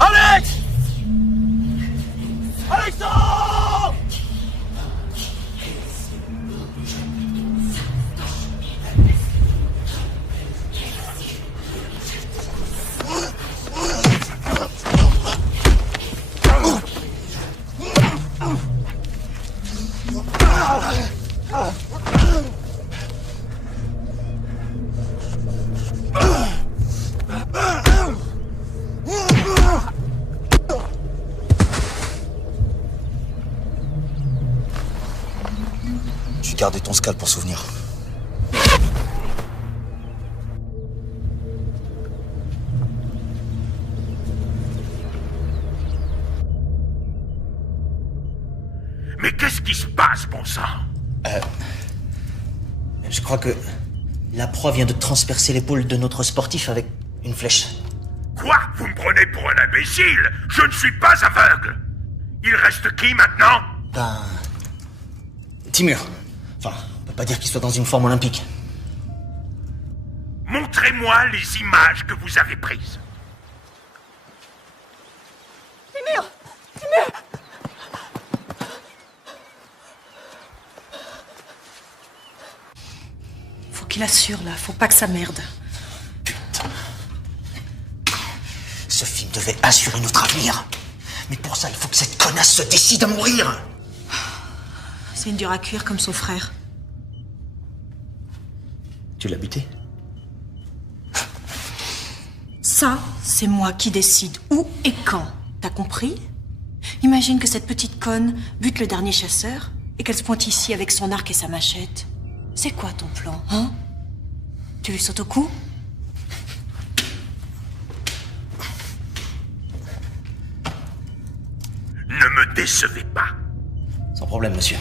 Alex! Alexandre! Tu gardais ton scalp pour souvenir. Mais qu'est-ce qui se passe, bon sang? Je crois que la proie vient de transpercer l'épaule de notre sportif avec une flèche. Quoi? Vous me prenez pour un imbécile? Je ne suis pas aveugle. Il reste qui maintenant? Ben... Timur. Enfin, on peut pas dire qu'il soit dans une forme olympique. Montrez-moi les images que vous avez prises. Timur! Timur! Faut qu'il assure, là. Faut pas que ça merde. Ce film devait assurer notre avenir. Mais pour ça, il faut que cette connasse se décide à mourir. C'est une dure à cuire comme son frère. Tu l'as buté? Ça, c'est moi qui décide où et quand. T'as compris? Imagine que cette petite conne bute le dernier chasseur et qu'elle se pointe ici avec son arc et sa machette. C'est quoi ton plan, hein? Tu lui sautes au cou? Ne me décevez pas. Sans problème, monsieur.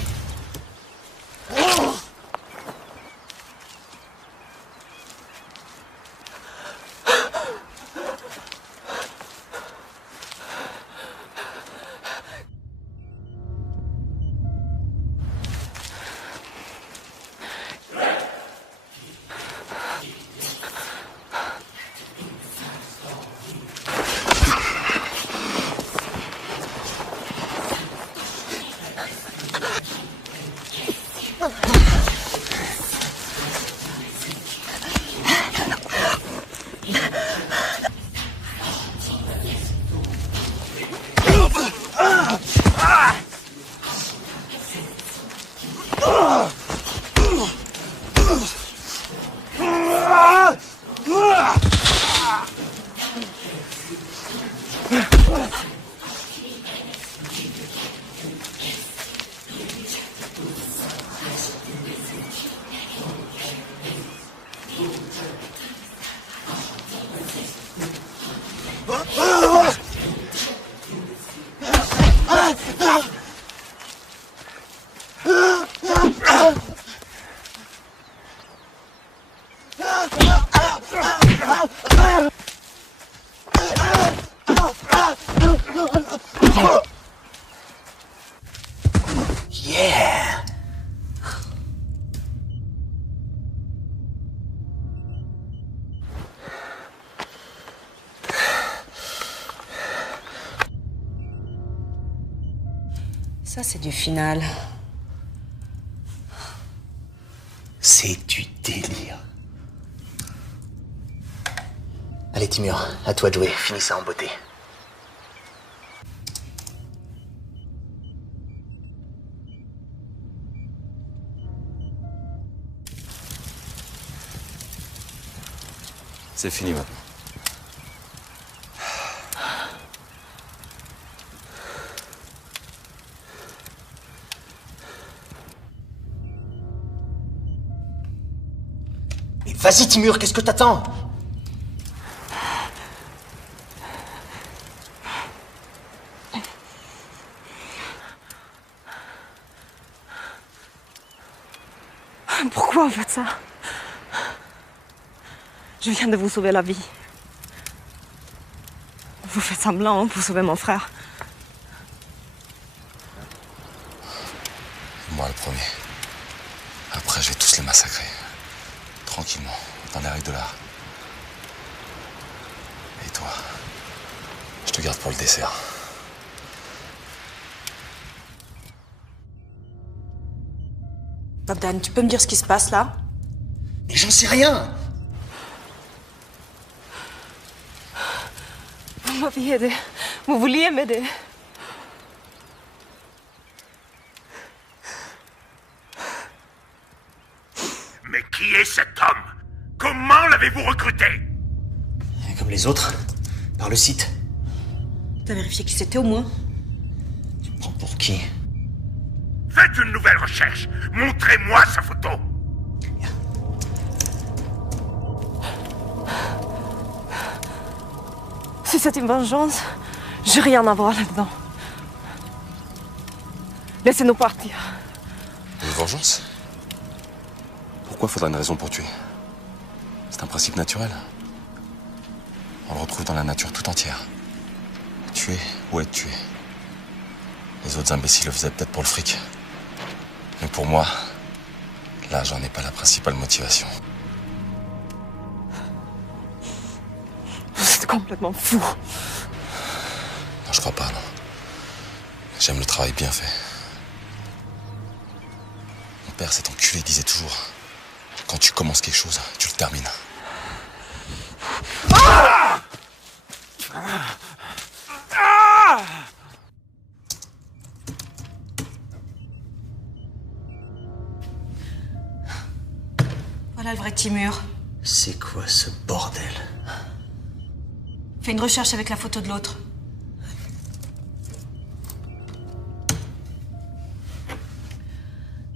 Yeah! Ça, c'est du final. C'est du délire. Allez, Timur, à toi de jouer. Finis ça en beauté. C'est fini maintenant. Mais vas-y, Timur, qu'est-ce que t'attends? Pourquoi vous faites ça? Je viens de vous sauver la vie. Vous faites semblant pour sauver mon frère. Moi le premier. Après, je vais tous les massacrer. Tranquillement, dans les règles de l'art. Et toi, je te garde pour le dessert. Bogdan, tu peux me dire ce qui se passe là? Mais j'en sais rien! Vous m'aviez aidé. Vous vouliez m'aider. Mais qui est cet homme? Comment l'avez-vous recruté? Comme les autres, par le site. T'as vérifié qui c'était au moins? Tu me prends pour qui? Faites une nouvelle recherche. Montrez-moi sa photo. Si c'est une vengeance, j'ai rien à voir là-dedans. Laissez-nous partir. Une vengeance? Pourquoi faudrait une raison pour tuer? C'est un principe naturel. On le retrouve dans la nature tout entière. Tuer ou être tué. Les autres imbéciles le faisaient peut-être pour le fric. Mais pour moi, l'argent n'est pas la principale motivation. Vous êtes complètement fou. Non, je crois pas, non. J'aime le travail bien fait. Mon père, cet enculé, disait toujours: quand tu commences quelque chose, tu le termines. Ah! Ah! Voilà le vrai Timur. C'est quoi ce bordel? Fais une recherche avec la photo de l'autre.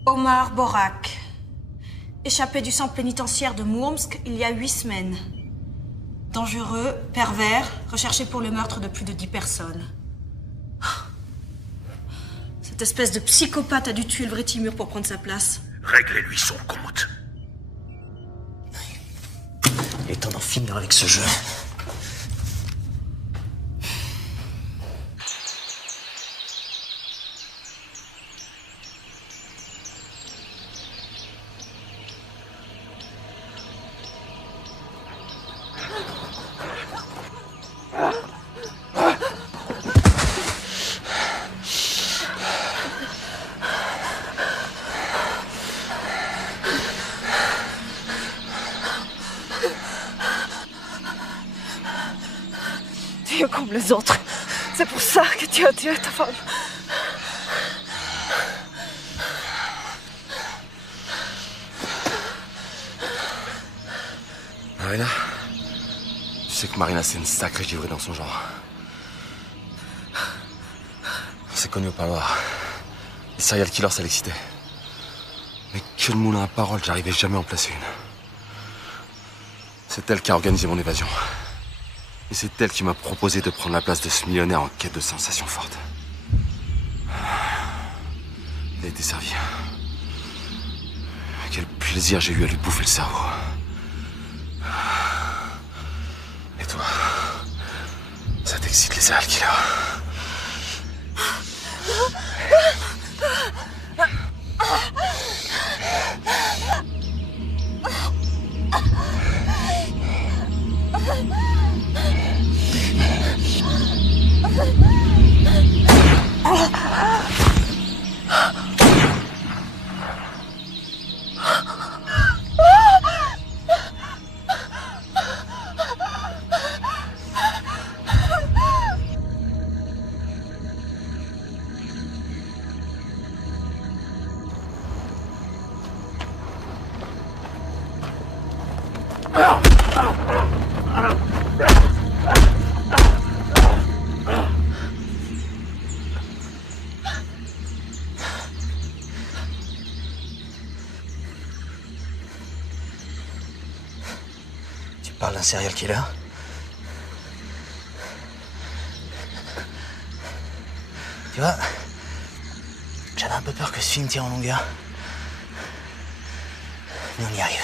Omar Borak. Échappé du centre pénitentiaire de Mourmsk il y a 8 semaines. Dangereux, pervers, recherché pour le meurtre de plus de 10 personnes. Cette espèce de psychopathe a dû tuer le vrai Timur pour prendre sa place. Réglez-lui son compte. Il est temps d'en finir avec ce jeu. Tu es comme les autres. C'est pour ça que tu as tué ta femme. Marina, tu sais que Marina, c'est une sacrée givrée dans son genre. On s'est connus au parloir. Les serial killers, ça l'excitait. Mais que le moulin à parole, j'arrivais jamais à en placer une. C'est elle qui a organisé mon évasion. Et c'est elle qui m'a proposé de prendre la place de ce millionnaire en quête de sensations fortes. Elle a été servie. Quel plaisir j'ai eu à lui bouffer le cerveau. Et toi, ça t'excite les serial killers? Tu parles d'un serial killer? Tu vois, j'avais un peu peur que ce film tire en longueur. Mais on y arrive.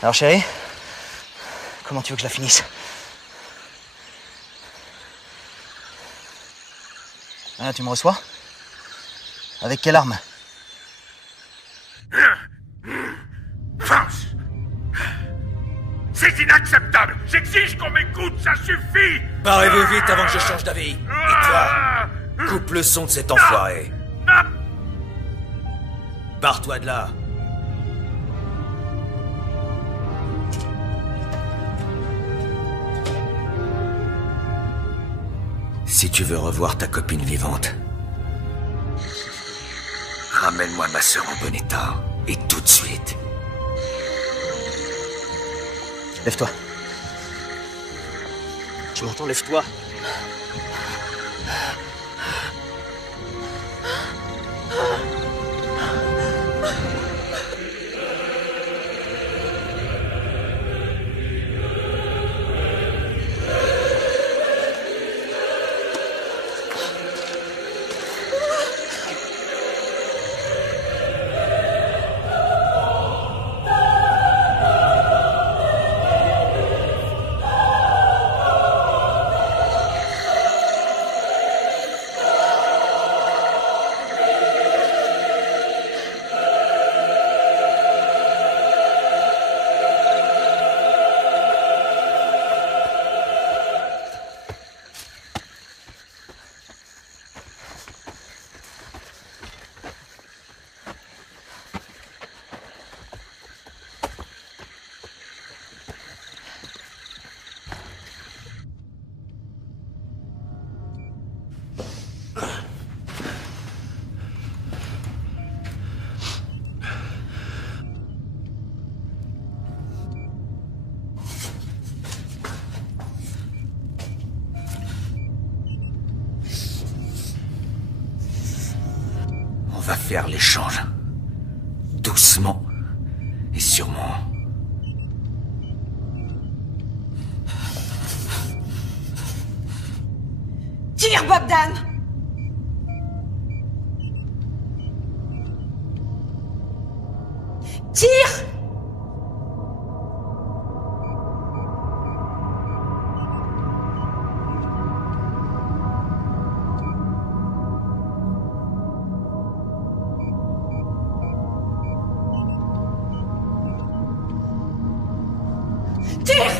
Alors chérie, comment tu veux que je la finisse? Ah, tu me reçois? Avec quelle arme? Vince! C'est inacceptable! J'exige qu'on m'écoute, ça suffit! Barrez-vous vite avant que je change d'avis. Et toi, coupe le son de cet enfoiré. Barre-toi de là. Si tu veux revoir ta copine vivante, ramène-moi ma sœur en bon état. Et tout de suite. Lève-toi. Tu m'entends, lève-toi. On va faire l'échange. Doucement et sûrement. Tire, Bogdan! Tire! Tire!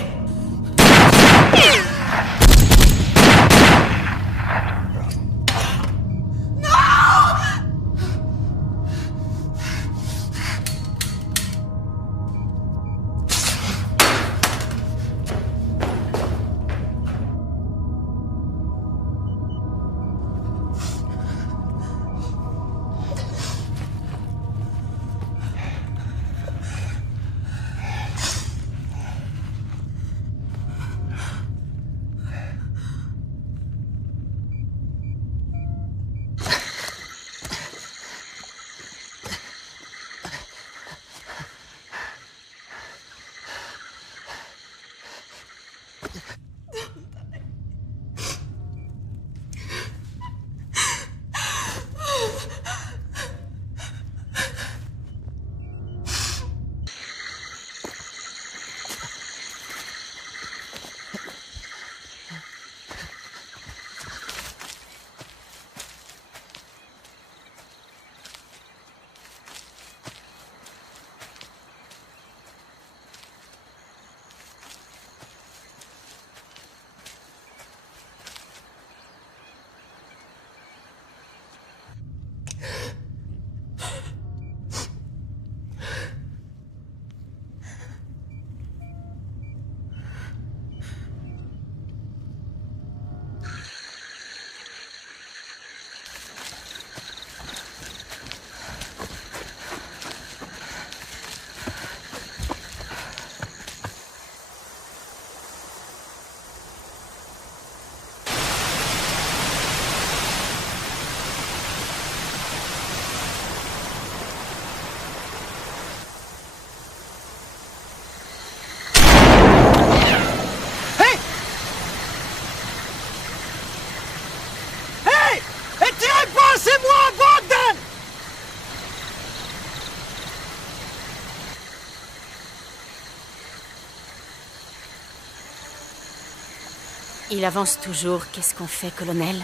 Il avance toujours. Qu'est-ce qu'on fait, colonel?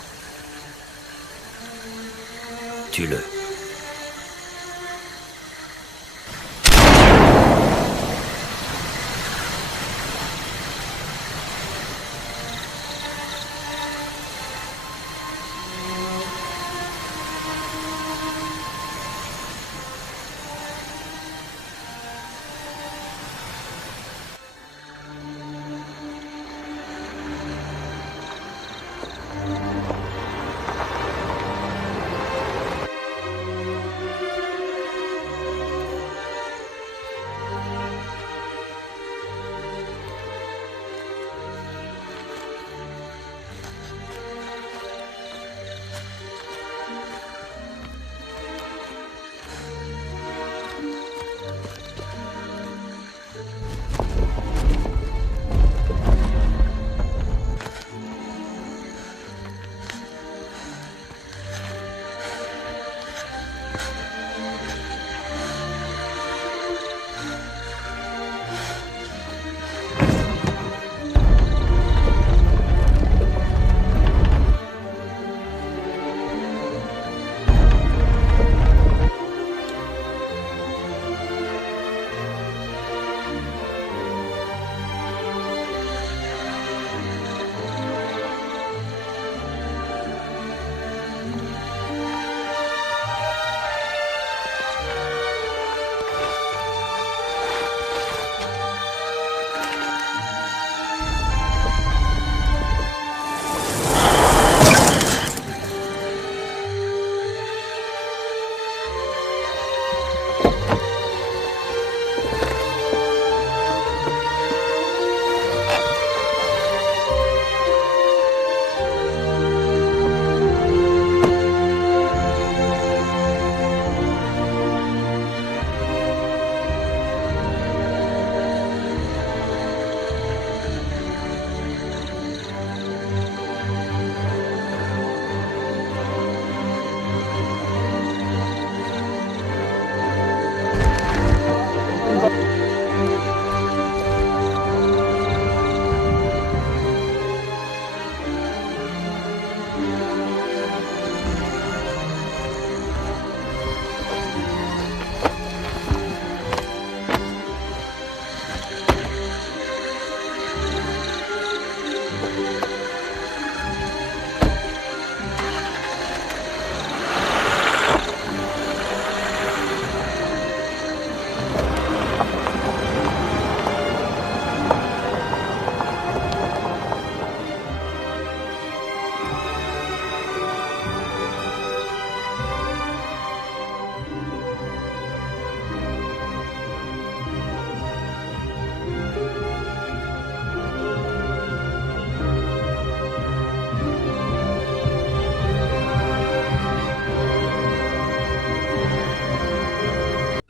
Tue-le.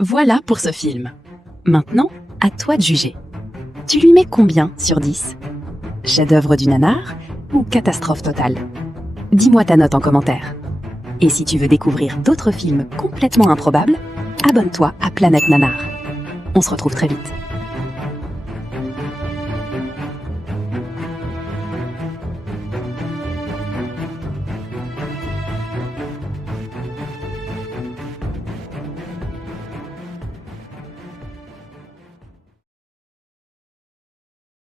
Voilà pour ce film. Maintenant, à toi de juger. Tu lui mets combien sur 10 ? Chef-d'œuvre du nanar ou catastrophe totale ? Dis-moi ta note en commentaire. Et si tu veux découvrir d'autres films complètement improbables, abonne-toi à Planète Nanar. On se retrouve très vite.